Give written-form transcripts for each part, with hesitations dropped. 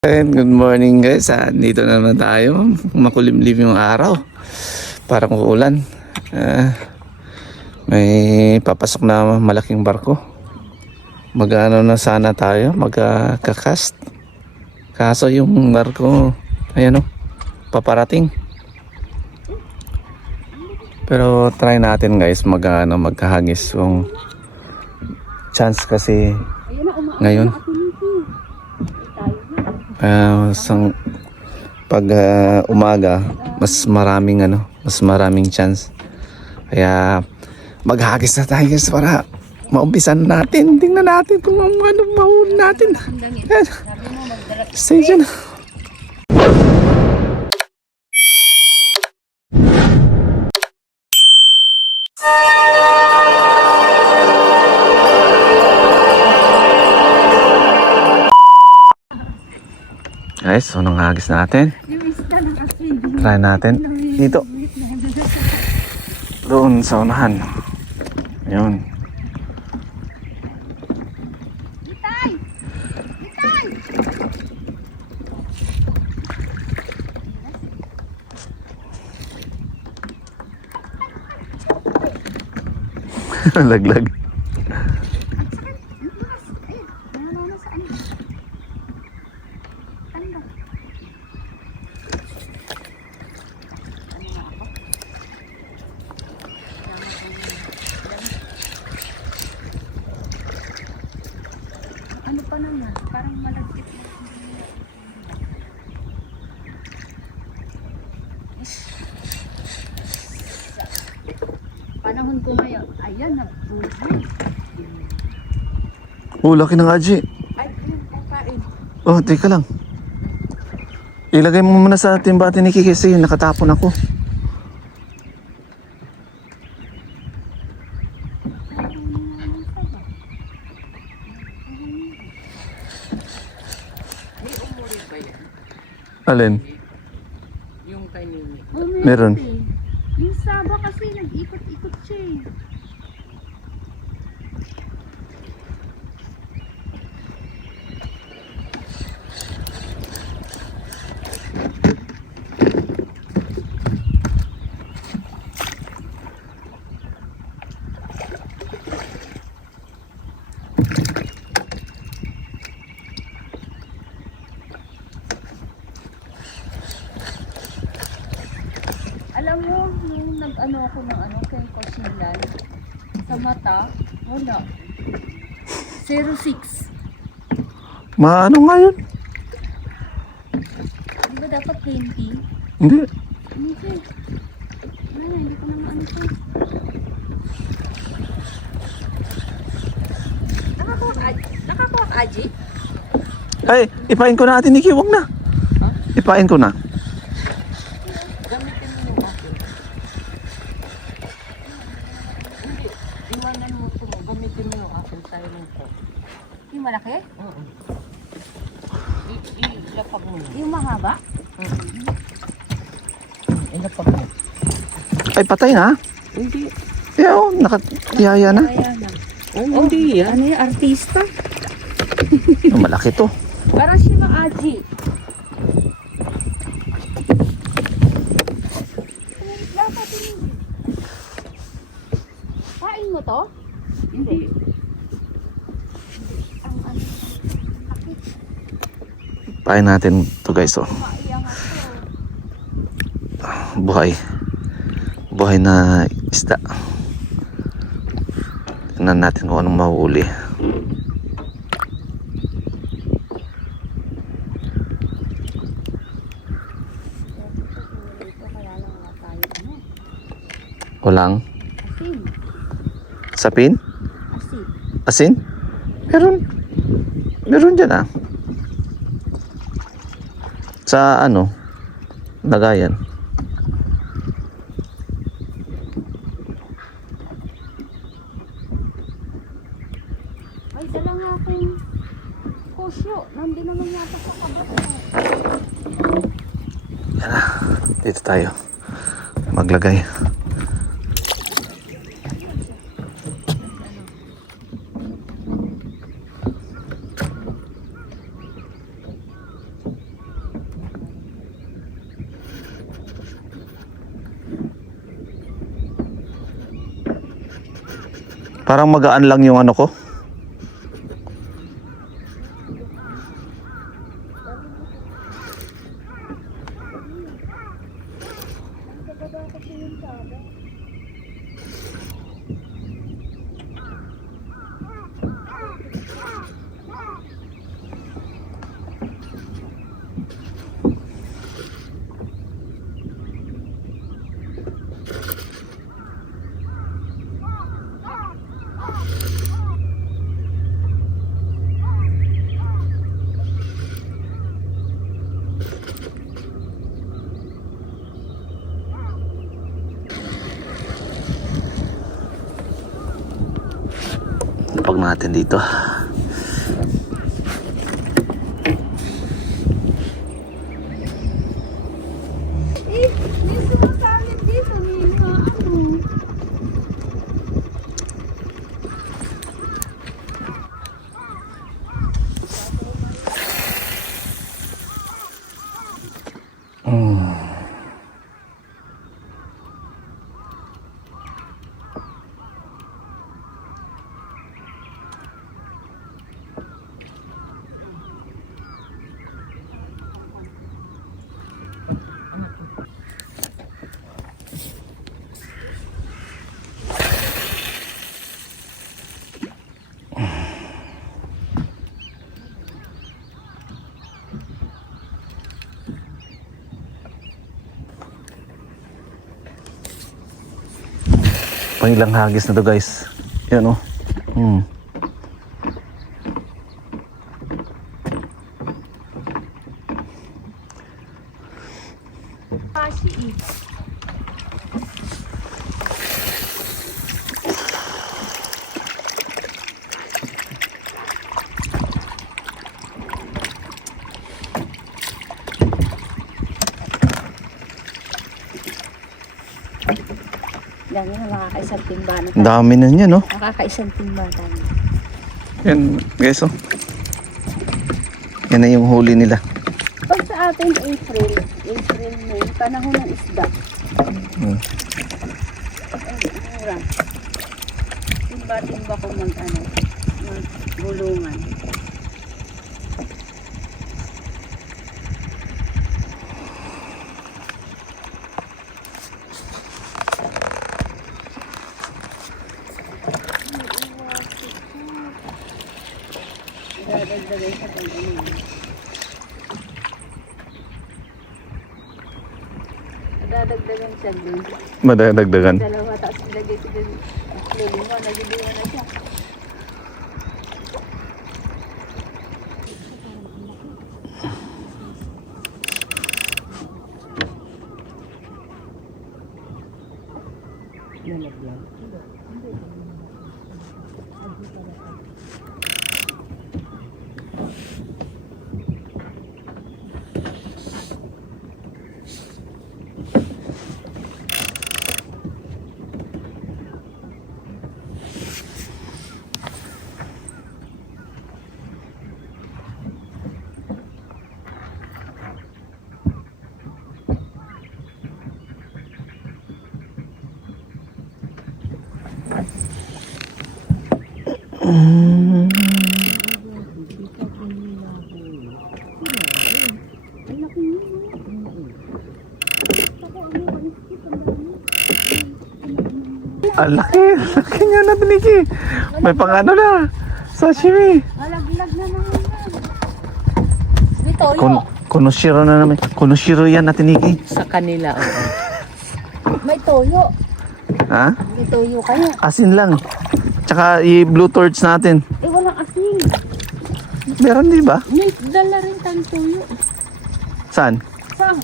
And good morning guys, dito na naman tayo. Makulimlim yung araw, parang uulan. May papasok na malaking barko. Mag-ano na sana tayo, magkakast. Kaso yung barko, ayan o, paparating. Pero try natin guys, magkahagis yung chance kasi ngayon. Pag umaga mas maraming chance, kaya maghagis na tayo guys para maumpisan natin. Tingnan natin kung ano mahuli natin. Stay dyan. Guys, so nang hagis natin. Try natin. Dito. Doon sa unahan. Ayun. Laglag. Ano pa naman? Parang malagkit na. Panahon ko ngayon. Ayan, nagtulog na. Oh, laki ng aji. Ay, kain. Oh, teka lang. Ilagay mo muna sa timbate ni Kiki kasi nakatapon ako. Alin? Yung kay Nini. Meron. Yung Saba kasi nag-ikot-ikot siya eh. Alam mo, nung nag-ano ako ng kay Kosilan, sa mata, wala. 06. Maano nga yun? Di ba dapat 20? Hindi. Hindi siya. Wala, hindi ko na maano siya. Nakakuha ka, Aji? Ay, ipain ko na atin Nikki, wag na. Ipain ko na. Gamitin mo yung akin. Hindi, iwanan mo ito mo. Gamitin mo yung akin tayo ng ko. Yung malaki? Oo. Ilapag mo na. Yung mahaba? Ilapag mo. Ay, patay na. Hindi. Yaw, nakatiyaya na. Kaya na. Oh, hindi yan. Ano yung artista? Oh, malaki to. Parang si Maaji. Dapat hindi. Kain mo to? Hindi. Ang ano? Akit. Pain natin to guys, oh. Maiyang ako. Buhay. Buhay na isda. Tingnan natin kung anong mahuli. Kaya lang wala tayo. Ano? Walang Asin. sapin? Asin. Asin? Meron. Meron dyan ah. Sa ano? Lagayan. Ay, dala nga akong kusyo. Nandun naman yata sa kabot mo. Yan na. Dito tayo. Maglagay. Parang magaan lang yung ano ko. Pag natin dito. Eh, may sumasalit dito. May mga ano. Pangilang hagis na to guys. Yan oh. Kasi eh. Dami na nakakaisang timba na tayo. Dami na niya no. Nakakaisang timba tayo. Yan guys oh. Yan na yung huli nila. Pag sa atin April, May, panahon ng isda. Ay, mura. Timba-timba ko magbulungan. Dadagdagan sa pag-ano. Dadagdagan siya dun. Madadagdagan. Dalawa, tapos ilagay ko dun. Lulima, nagiliwa na siya. Nalagyan. Ang laki. Laki niya na biniki. May pang ano na. Sashimi. Malaglag na naman yan. Dito, Konoshiro na naman. Konoshiro yan na tiniki. sa kanila, oo. May toyo. Ha? May toyo kayo. Asin lang. Tsaka i-blue torch natin. Eh, walang asin. Meron di ba? May dala rin tayong toyo. Saan? Saan?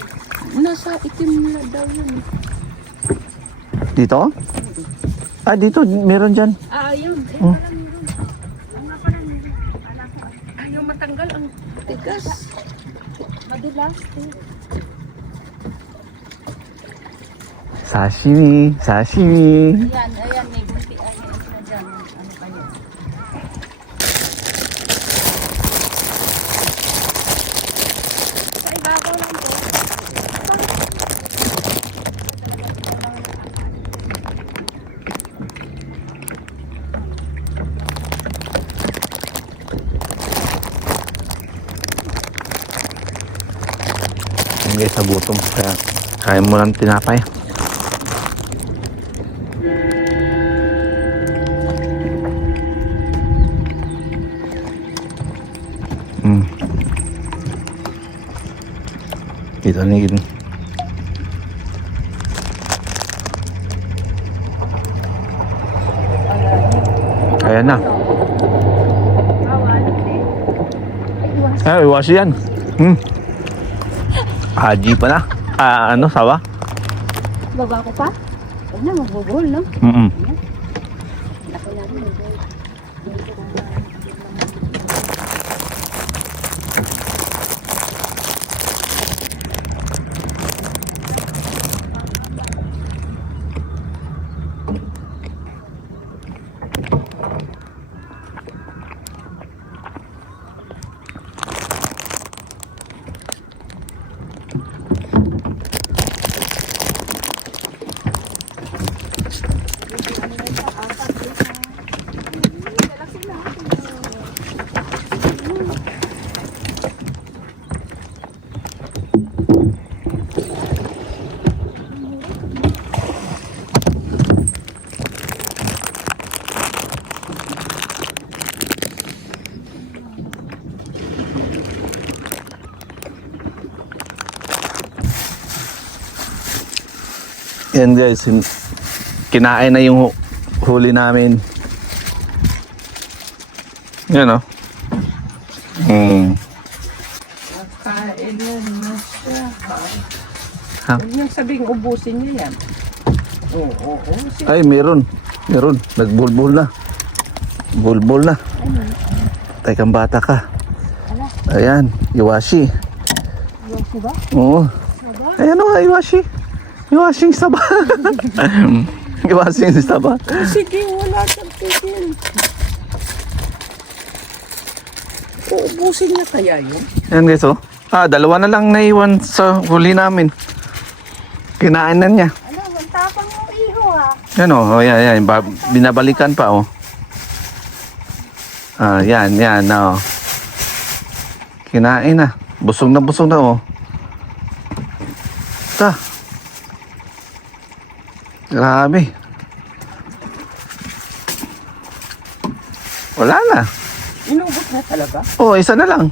Nasa itim nila daw yun. Dito? Ah, dito. Meron dyan. Ah, yun. Eh, pala meron. Ang nga pala meron. Ayaw matanggal ang tigas. Madulas. Eh. Sashimi. Sashimi. Ayan, may bunti. Ayan, na dyan. Ano kayo? Sa ibabaw lang po. yan guys sa gutom. Kaya kaya mo ng tinapay. Dito na yun. Ayan na. Ay, iwas yan. Haji pala. Ano, sawa? Baba ko pa? Huwag na, magbubuhol, no? Laki na rin. Yan guys, kinain na yung huli namin. Yan o. Kain na siya. Ha? Huwag niyang sabing ubusin niyo yan. Oo. Ay, meron. Meron. Nagbulbul na. Bulbul na. Tay kang bata ka. Ayan, iwashi. Iwashi ba? Oo. Ayan o, iwashi. Iwashing saba. Iwashing saba. Sige, wala siyang tigil. Uubusin niya kaya yun? Ayan guys oh. Dalawa na lang naiwan sa huli namin. Kinain na niya. Ano, ang tapang mo iho ha. Yan oh, yan. Binabalikan pa oh. Yan oh. Kinain na. Busog na oh. Grabe. Wala na. Inubos na talaga? Oh, isa na lang.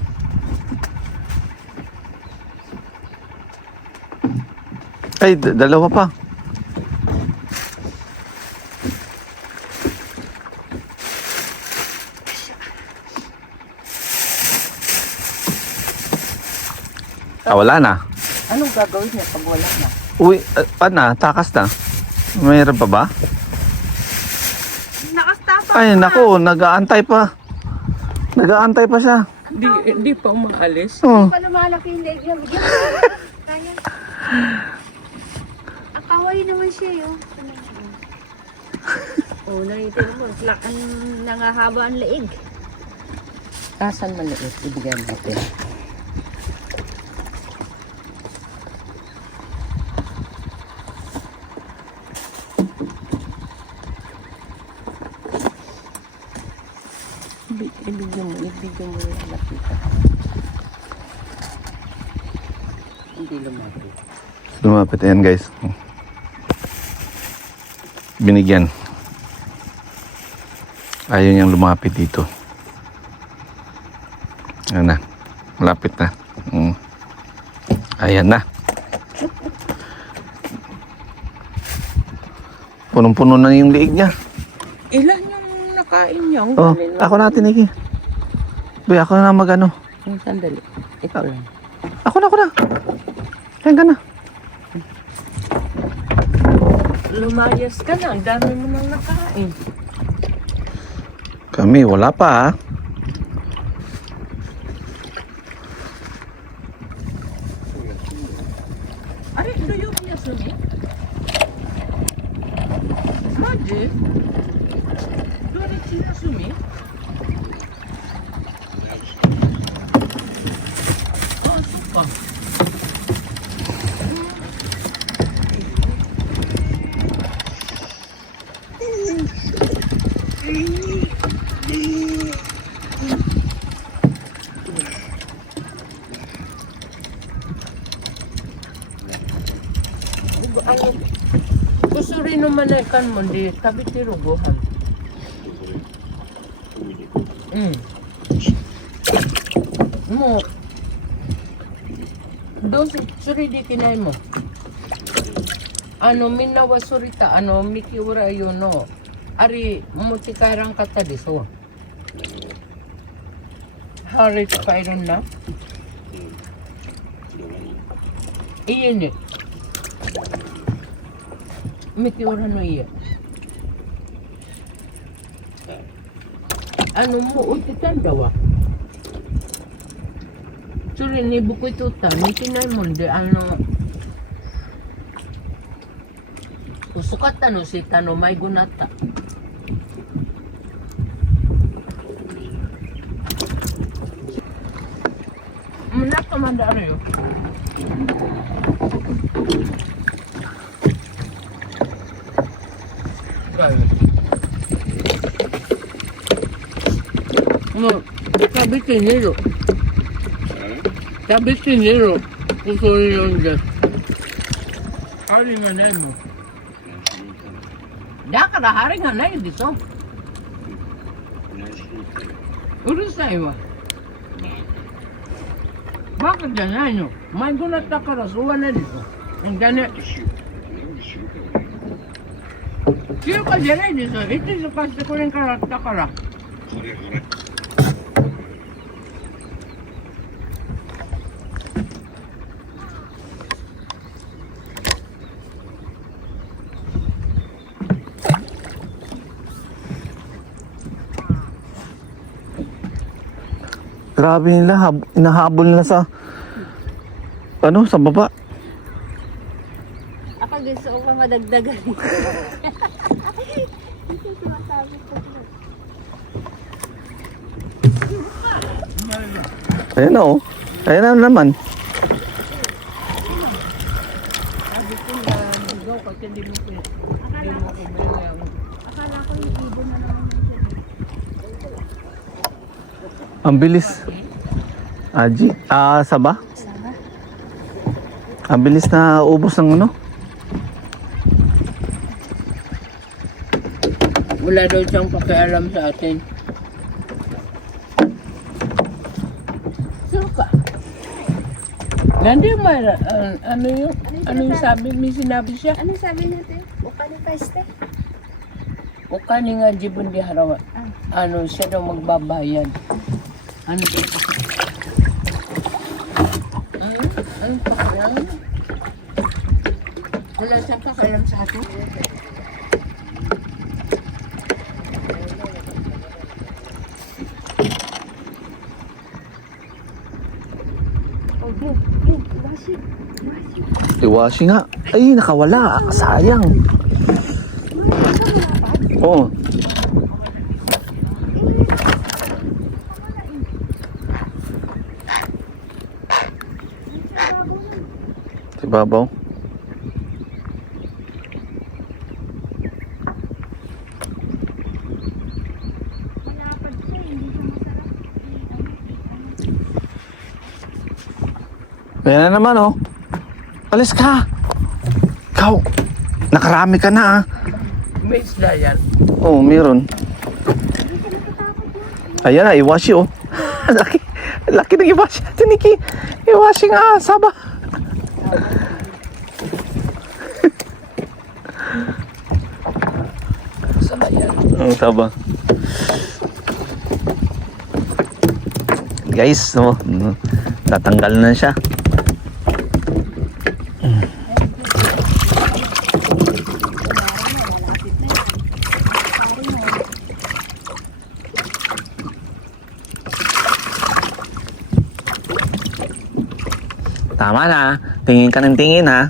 Ay, dalawa pa. Wala na. Anong gagawin niya pag wala na? Uy, takas na. Mayroon pa ba? Nakastapa Ay, naku, nag-aantay pa. Nag-aantay pa siya. Di pa umaalis? Oh. Pa lumalaki yung leg niya. Bigyan mo. Kaya. Ang kaway naman siya yun. Oh, naritin mo. Ang nangahaba ang leeg. Asan maliit? Ibigyan natin. Ibigyan mo yung nakita. Hindi lumapit. Lumapit yan guys. Binigyan. Ayaw niyang lumapit dito. Ayan na. Malapit na. Ayan na. Punong-puno na yung liig niya. Ilan yung nakain niya? Oh, ako natin iki. Boy, ako na magano. Sandali. Ito lang. Ako na. Ayan ka na. Lumayas ka na. Ang dami mo nang nakain. Kami, wala pa ha. Ari, duyok niya sumi. Magic. Duyok niya sumi. Oh, super. ano, gusto rin naman na ikan mo, di tabi tiruguhan. Mo, dosi, suri di kinay mo. Ano, minawa surita, ano, mikiura yun, no. Ari, mutikarang kata diso. Hari to kairon na. Iyan eh. Mikiura no iya. Ano mo, utitan daw ah. Suri, ni bukoy tuta, ni kinay mo, di ano, usukat tano si tano may gunata. Muna ka man da rin. Mo, sabi tiniro. Sabi tiniro. Kusuri yun dyan. Hari nga na mo. Da kada hari nga na yun dito. Urusay wa. Bakit ganyan nyo? May gunat na karasuhan na dito. Ang ganyan. Sino ka dyan dito? Ito sa kasi ko rin karatakara. Grabe nila, inahabol nila sa ano, sa baba. Ako gusto ko pa madagdagan. Ito sinasabi ko. Ayan na oh. Ayan na naman. Sabi ko na bugaw kasi hindi mo ko kumain. Akala ko yung ibon na naman. Ang bilis. Aji, Saba? Sama. Ang bilis na ubos ng ano. Wala daw siyang pakialam sa atin. Suka. Nandi Mara, ano yung sabi, may sinabi siya? Ano sabi natin? Ukali paste? O kani nga jibon di harawa. Ano, siya daw magbabayad. Ano to? Ano pakialam? Wala siyang pakialam sa atin. Iwashi nga. Ay, nakawala. Sayang. Oo. Sa babaw. Malapad siya, hindi siya masarap. Ayan na naman oh. Alis ka. Ikaw. Nakarami ka na ah. May isla yan. Oo, meron. Ayan na, iwashi oh. laki, laki ng iwashi. Tiniki. Iwashi nga, Saba. Saba yan. Saba. Guys, no, tatanggal na siya. Tama na. Tingin ka ng tingin ha.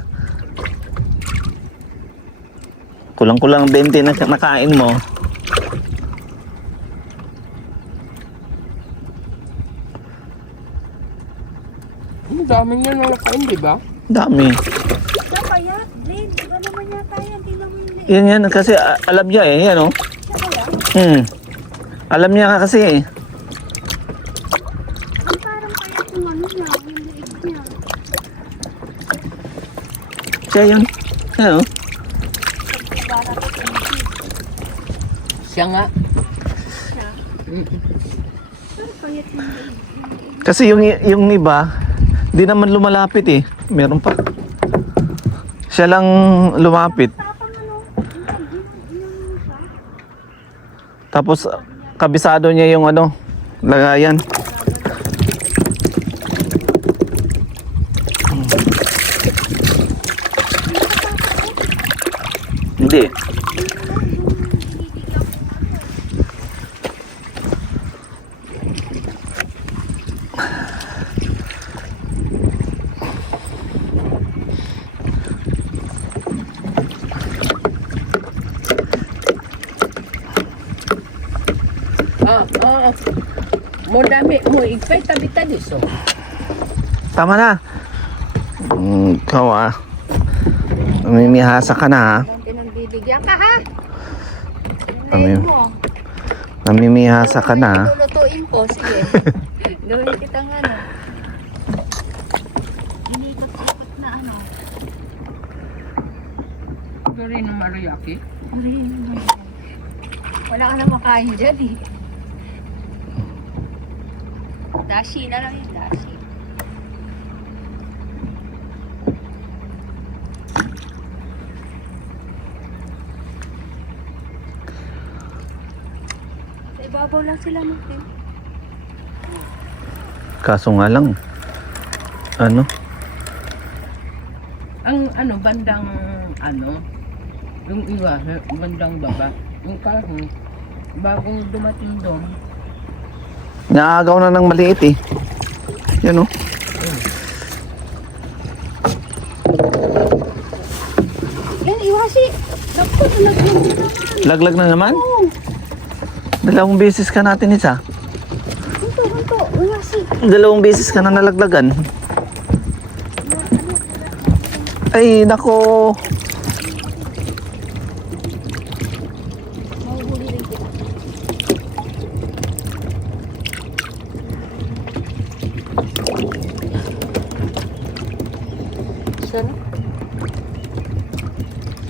Kulang-kulang 20 na nakain mo. Ang dami niya na nakain, di ba? Dami. Siya kaya? Lane, iba naman yata yan. Di naman Lane. Yan yan kasi alam niya eh. Yan oh. Siya kaya? Alam niya ka kasi eh. Ang parang kaya kung ano niya, yung liig niya. Siya yun. Ano? Siya nga. Kasi yung iba, di naman lumalapit eh. Meron pa. Siya lang lumapit. Tapos kabisado niya yung ano, lagayan. Hindi. Mo dami mo igpay tabi tadi so. Tama na. Ikaw ah. Namimihasa ka na ha. Pinagbibigyan ka ha? Namim- Ngayon mo. Namimihasa ka na ha. Lulutuin ko, sige. Gawin kitang ano. Inikot-ikot na ano. Gari ng maruyaki. Wala ka na makain dyan eh. Dashi na lang yung dashi. Sa ibabaw lang sila Martin. Kaso nga lang. Ano? Ang ano bandang ano yung iwa bandang baba. Yung kahon bagong dumating doon. Naagaw na ng maliit eh. Yan oh. Yan, iwasi. Naku, nalagyan din naman. Laglag na naman? Oo. Dalawang beses ka natin isa. Hunto, iwasi. Dalawang beses ka na nalaglagan. Ay, nako. Mahuhuli rin kita. Sana.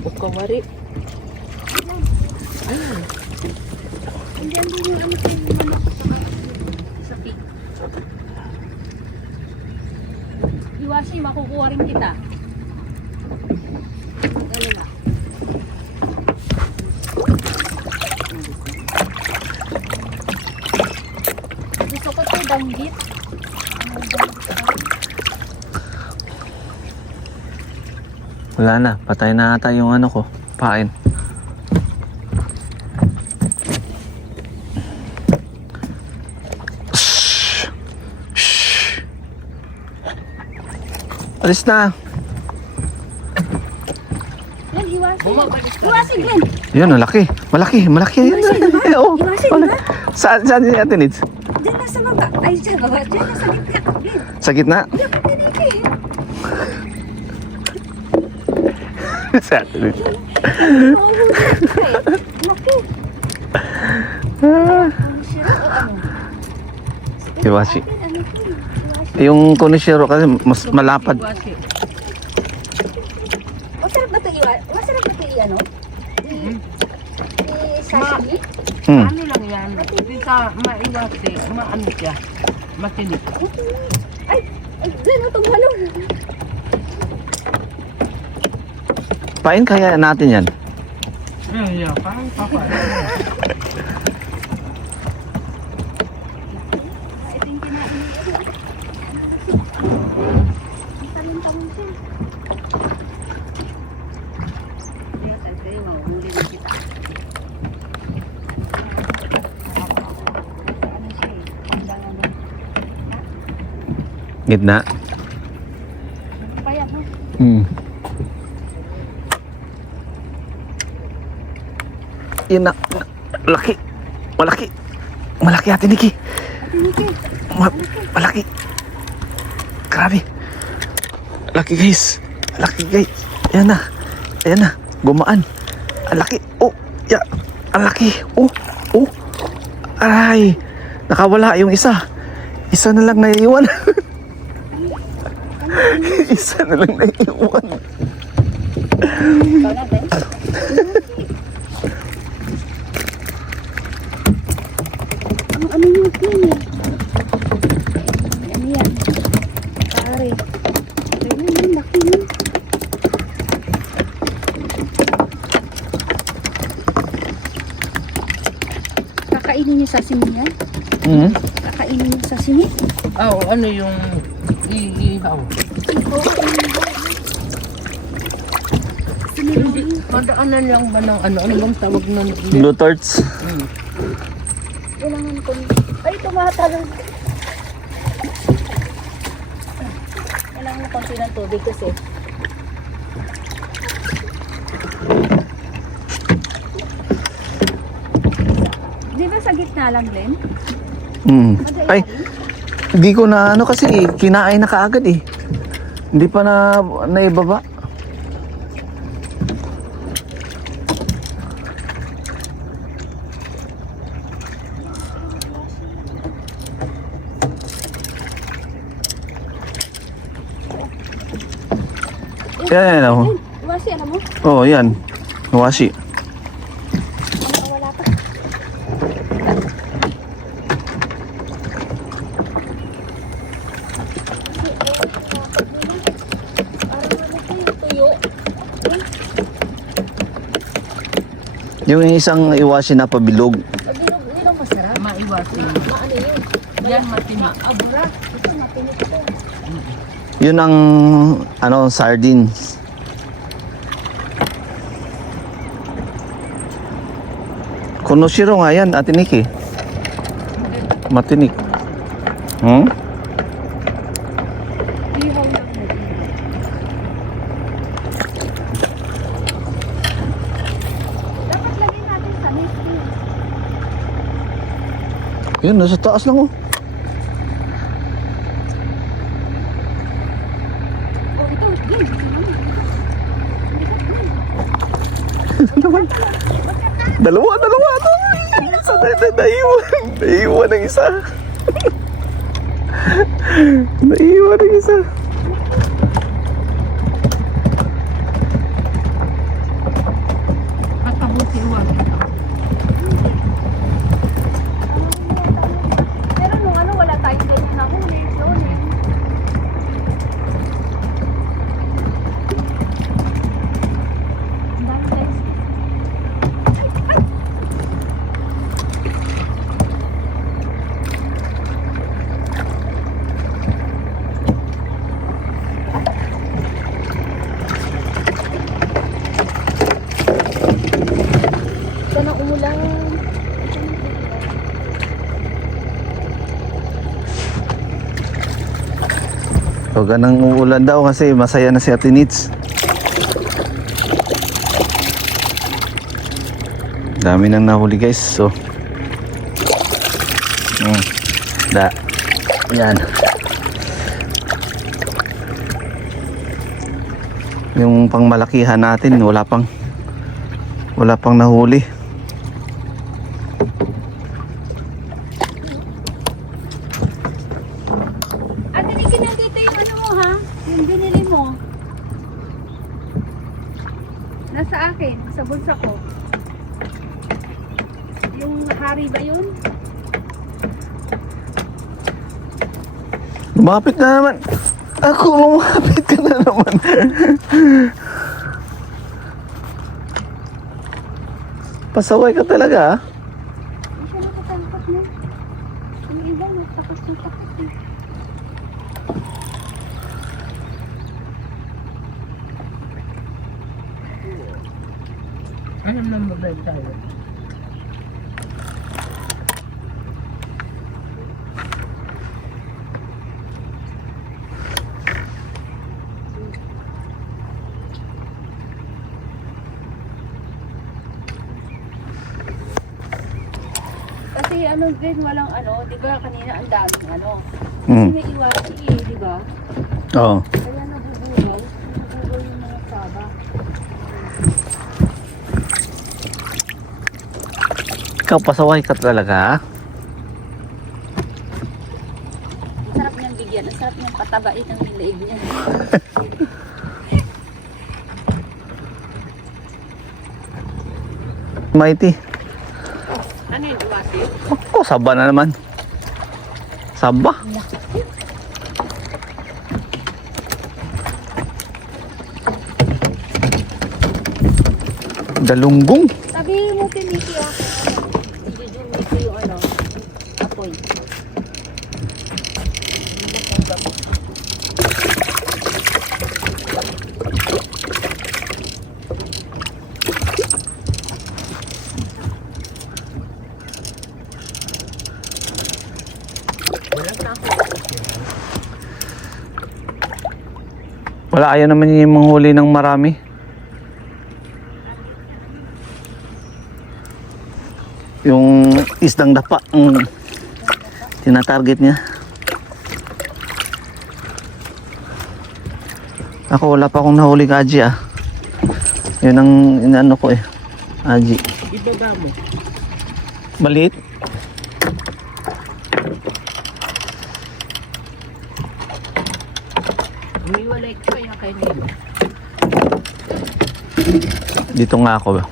Ukawari. Ayun. Hindi din yung ano sa manok sa pig. Iwasi, makukuha rin kita. Dali na. Gusto ko ito, danggit. Wala na. Patay na ata yung ano ko. Pain. Shh. Shh. Alis na. Yan, iwasi. Bumabalik ka. Iwasi, Glenn. Yun, malaki. Malaki. Malaki. Yan. Oo. Iwasin, Wala. diba? Saan si Ate Nids? Diyan na sa baba. Ay, dyan, baba. Diyan na sa gitna. Glenn. Sa gitna? Diyan ka dito eh. Sa Ate Nids. Mahuhuli ka eh. Naku. Ang sira o ano? Iwasi. Atin, ano to? Iwasi. Yung konishiro kasi mas malapad. Iwasi. Masarap ba ito masarap ba ito ano? Sashimi? Hmm. Ano lang yan? Hindi ka maiwasi. Maano siya. Matinik. Ay, dyan o itong balon. Pain kaya natin yan. Yeah, parang papa. Ito yung kinain nito. Ang talong-talong siya. Kaya tayo kayo, mahuhuli na kita. Ano siya eh? Pandangan na. Gitna. Payat mo. Hmm. Yun na. Malaki. Malaki. Malaki Ate Nikki. Tinike. Malaki. Grabe. Malaki guys. Malaki guys. Ayan na. Ayan na. Gumaan. Ang laki. Oh. Yeah. Ang laki. Oh. Oh. Aray. Nakawala yung isa. Isa na lang naiiwan. Isa na lang naiiwan. Ikaw na, Ben. Ano yung yun eh? Ano yan? Pare. Ayun, ang laki yun. Kakainin niyo sashimi yan? Hmm? Kakainin niyo sashimi? Oh, ano yung iihaw? Hindi, madaanan lang ba ng ano bang tawag nun? Blue torch. Kailangan ko. Ay, tumatalon. Kailangan mo konti ng tubig kasi. Di ba sa gitna lang, Glenn? Hmm. Ay, hindi ko na ano kasi kinain na kaagad eh. Hindi pa na naibaba. Yan, oh. Iwasi, ano mo? Oh, yan. Washi. Wala pa. Yung isang iwashi na pabilog. Bilog masarap. Maiwasin. Maano yun? Yan, matinik. Abura. Ito, mapinig ito. Yun ang ano sardines. Konoshiro nga yan, Ate Nikki. Matinik. Hmm? Ihaw lang mo. Dapat lagyan natin sa nesting. Yun, nasa taas lang oh. Oh, ito, Glenn. Dalawa. Isa naiwan ng isa. Naiwan ng isa. Patabuti uwag. Pero nung ano, wala tayong ganyan na huli. Yun eh. Ang dami guys. Sana umulan. Huwag ka nang uulan daw kasi masaya na si Ate Nits. Dami nang nahuli guys. So. Yan. Yung pangmalakihan natin wala pang nahuli. Ate Nikki, nandito yung ano mo ha? Yung binili mo. Nasa akin, sa bulsa ko. Yung hari ba yun? Lumapit na naman. Ako, lumapit ka na naman. Pasaway ka talaga ah. Hindi siya nakatangkap mo. Yung iba, nagtakas na takas eh. Alam na mabait tayo. Kasi ano din, walang ano, di ba kanina ang daming ano. Kasi Hmm. may iwasi eh, di ba? Oo. Kaya nabubuhay yung mga saba. Ikaw, pasaway ka talaga ah. Ang sarap niyang bigyan, ang sarap niyang patabain ang liig niya. Mighty. Ano yun, umasi? Ako, saba na naman. Saba. Galunggong. Sabi mo kay Mickey hindi yung Mickey yung apoy. Wala, ayaw naman yung manghuli ng marami. Yung isdang dapa ang tinatarget niya. Ako wala pa akong nahuli ka, Aji ah. Yun ang inaano ko eh. Aji. Ibaba mo. Maliit? Umiwalay ko kaya kay Nemo. Dito nga ako.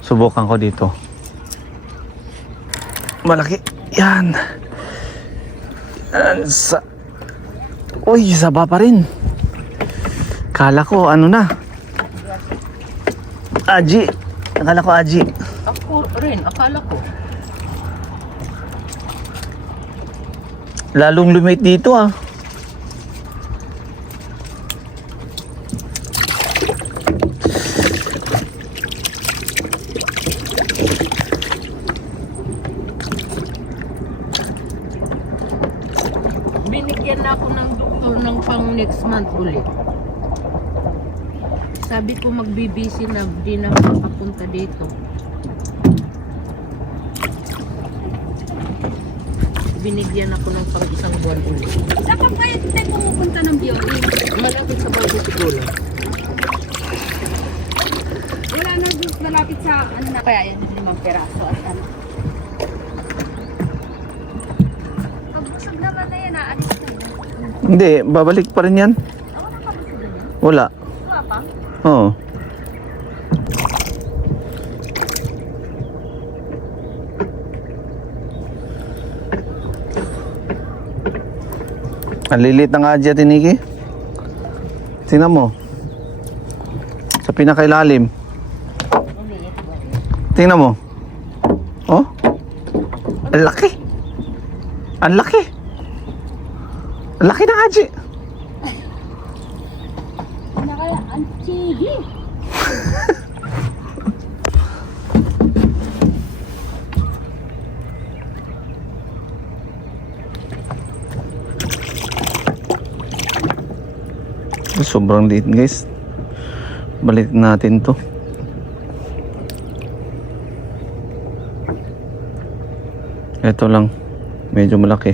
Subukan ko dito. Malaki. Yan. Yan sa... Uy, saba pa rin. Kala ko, ano na. Aji. Akala ko Aji. Ako rin, akala ko. Lalong lumit dito ah. Binigyan na ako ng doktor ng pang next month ulit. Sabi ko magbibisi na, di na makapunta dito. Binigyan ako ng pang isang buwan ulit. Saan pa kayo tayo pumupunta ng BOE? Malapit sa bago siguro. Wala na malapit sa ano na kaya yan, 5 peraso at ano. Pag busog naman na yan, aalis na yun. Hindi, babalik pa rin yan. Ako nakabusog na yan. Wala. Wala pa? Oo. Ang lilit ng Aji at Niki. Tingnan mo. Sa pinakailalim. Tingnan mo. Oh. Ang laki. Ang laki. Ang laki ng Aji. Ano kaya? Ang chigi! Sobrang liit guys. Balik natin to. Ito lang. Medyo malaki.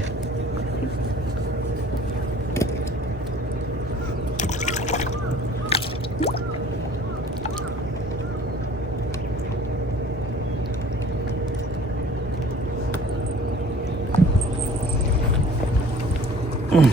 Oh.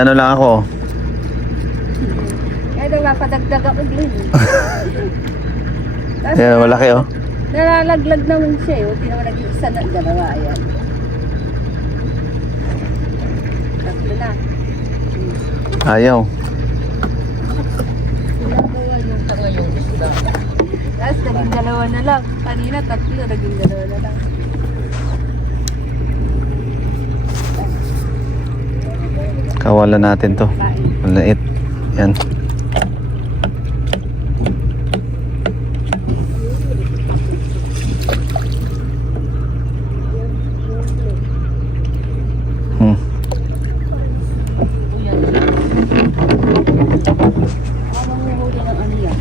Ano lang ako. Kaya nagpapadagdag ako din. Tapos Yan, malaki oh. nalalaglag naman siya eh. Hindi naman naging isa na dalawa. Ayan. Tatlo na. Ayaw. Ginagawa yung Ito nga yung isda. Tapos naging dalawa na lang. Kanina tatlo, naging dalawa na lang. Kawalan natin to. Kain. Maliit. Yan. Manguhuli ng ano yan.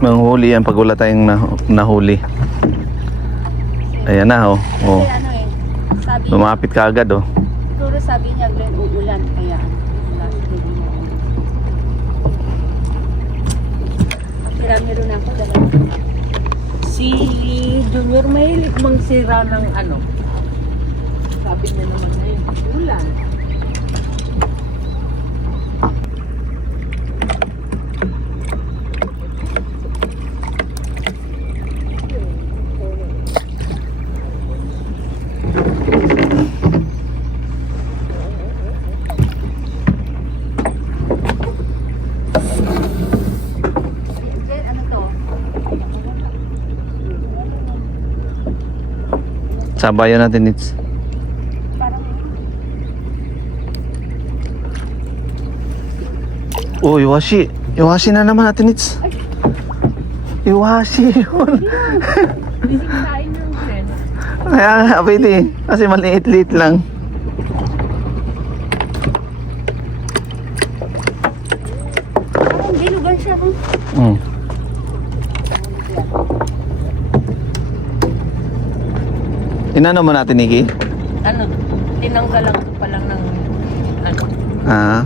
Manghuli yan pag wala tayong nahuli. Ayan na, oh. Oh. Kasi ano eh, sabi, Lumapit ka agad, oh. siguro sabi niya, Glenn, uulan. Kaya, wala siya din. Marami rin ako, dalawa. Si Junior mahilig mangsira ng ano. Sabi niya naman na yun, ulan. Glenn, ano to? Sabayan natin, it's. Parang, Oh, iwashi. Iwashi na naman natin, it's. Iwashi yun. Binisigsain yung Glenn. Kaya nga, pwede. Kasi maliit-liit lang. parang bilugan siya. Mm. Inano mo natin, Nikki? Ano, tinanggalan ko pa lang ng ano. Ah.